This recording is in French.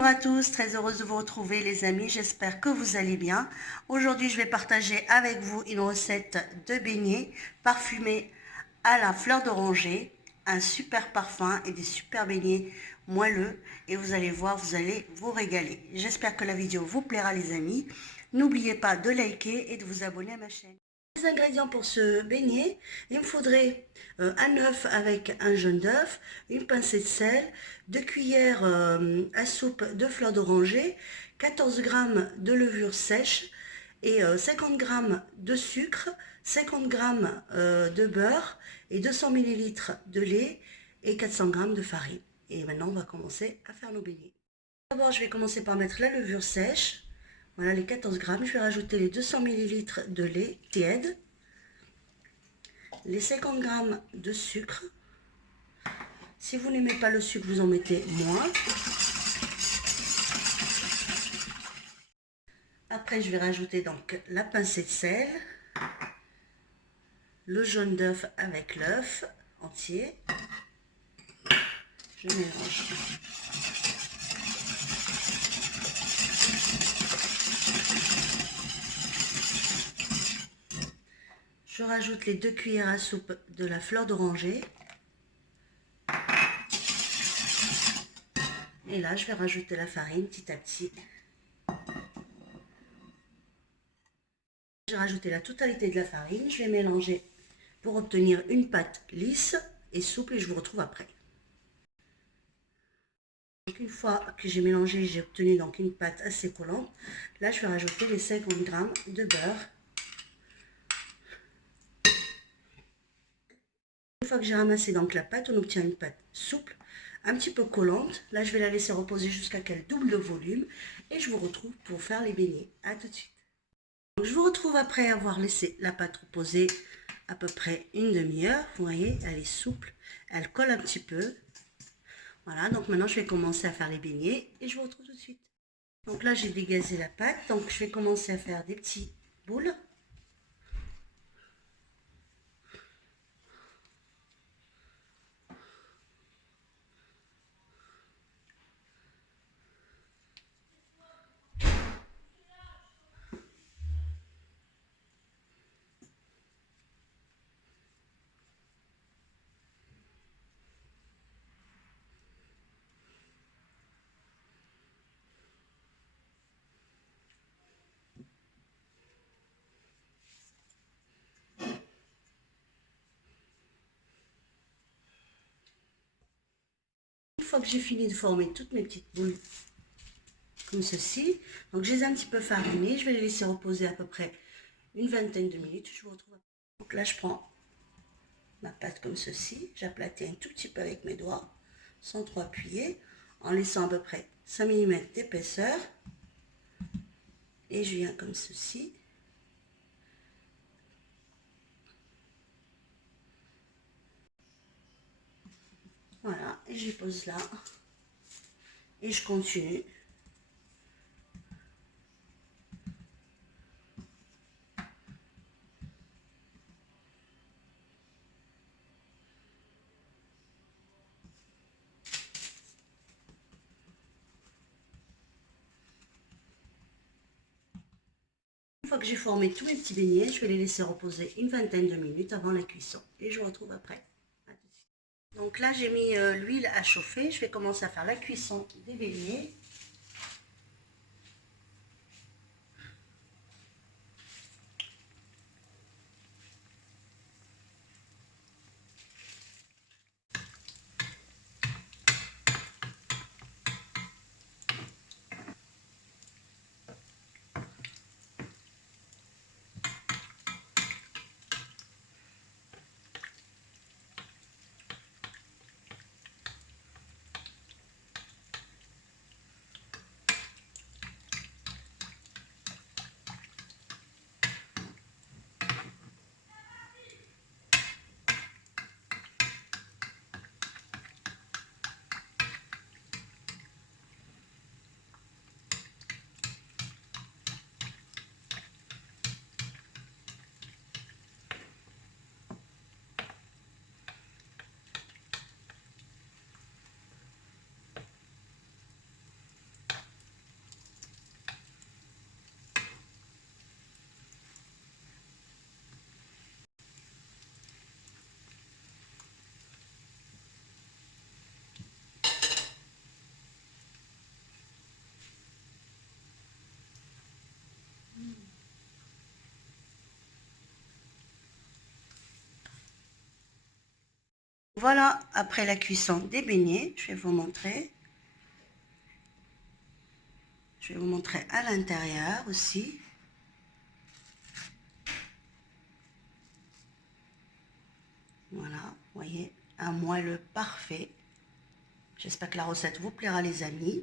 Bonjour à tous, très heureuse de vous retrouver les amis, j'espère que vous allez bien. Aujourd'hui je vais partager avec vous une recette de beignets parfumés à la fleur d'oranger, un super parfum et des super beignets moelleux et vous allez voir, vous allez vous régaler. J'espère que la vidéo vous plaira les amis. N'oubliez pas de liker et de vous abonner à ma chaîne. Les ingrédients pour ce beignet, il me faudrait un œuf avec un jaune d'œuf, une pincée de sel, 2 cuillères à soupe de fleurs d'oranger, 14 g de levure sèche et 50 g de sucre, 50 g de beurre et 200 ml de lait et 400 g de farine. Et maintenant on va commencer à faire nos beignets. D'abord je vais commencer par mettre la levure sèche. Voilà les 14 grammes. Je vais rajouter les 200 ml de lait tiède, les 50 grammes de sucre. Si vous n'aimez pas le sucre, vous en mettez moins. Après, je vais rajouter donc la pincée de sel, le jaune d'œuf avec l'œuf entier. Je mélange. Je rajoute les 2 cuillères à soupe de la fleur d'oranger. Et là, je vais rajouter la farine petit à petit. J'ai rajouté la totalité de la farine. Je vais mélanger pour obtenir une pâte lisse et souple et je vous retrouve après. Donc une fois que j'ai mélangé, j'ai obtenu donc une pâte assez collante. Là, je vais rajouter les 50 g de beurre. Une fois que j'ai ramassé donc la pâte, on obtient une pâte souple, un petit peu collante. Là, je vais la laisser reposer jusqu'à qu'elle double de volume et je vous retrouve pour faire les beignets. A tout de suite. Donc, je vous retrouve après avoir laissé la pâte reposer à peu près une demi-heure. Vous voyez, elle est souple, elle colle un petit peu. Voilà, donc maintenant je vais commencer à faire les beignets et je vous retrouve tout de suite. Donc là, j'ai dégazé la pâte, donc je vais commencer à faire des petits boules. Une fois que j'ai fini de former toutes mes petites boules comme ceci, donc je les ai un petit peu farinées, je vais les laisser reposer à peu près une vingtaine de minutes. Je vous retrouve. Donc là, je prends ma pâte comme ceci, j'aplatis un tout petit peu avec mes doigts, sans trop appuyer, en laissant à peu près 5 mm d'épaisseur. Et je viens comme ceci. Voilà, et je les pose là. Et je continue. Une fois que j'ai formé tous mes petits beignets, je vais les laisser reposer une vingtaine de minutes avant la cuisson. Et je vous retrouve après. À tout de suite. Donc là, j'ai mis l'huile à chauffer. Je vais commencer à faire la cuisson des beignets. Voilà, après la cuisson des beignets, je vais vous montrer. Je vais vous montrer à l'intérieur aussi. Voilà, vous voyez, un moelleux parfait. J'espère que la recette vous plaira les amis.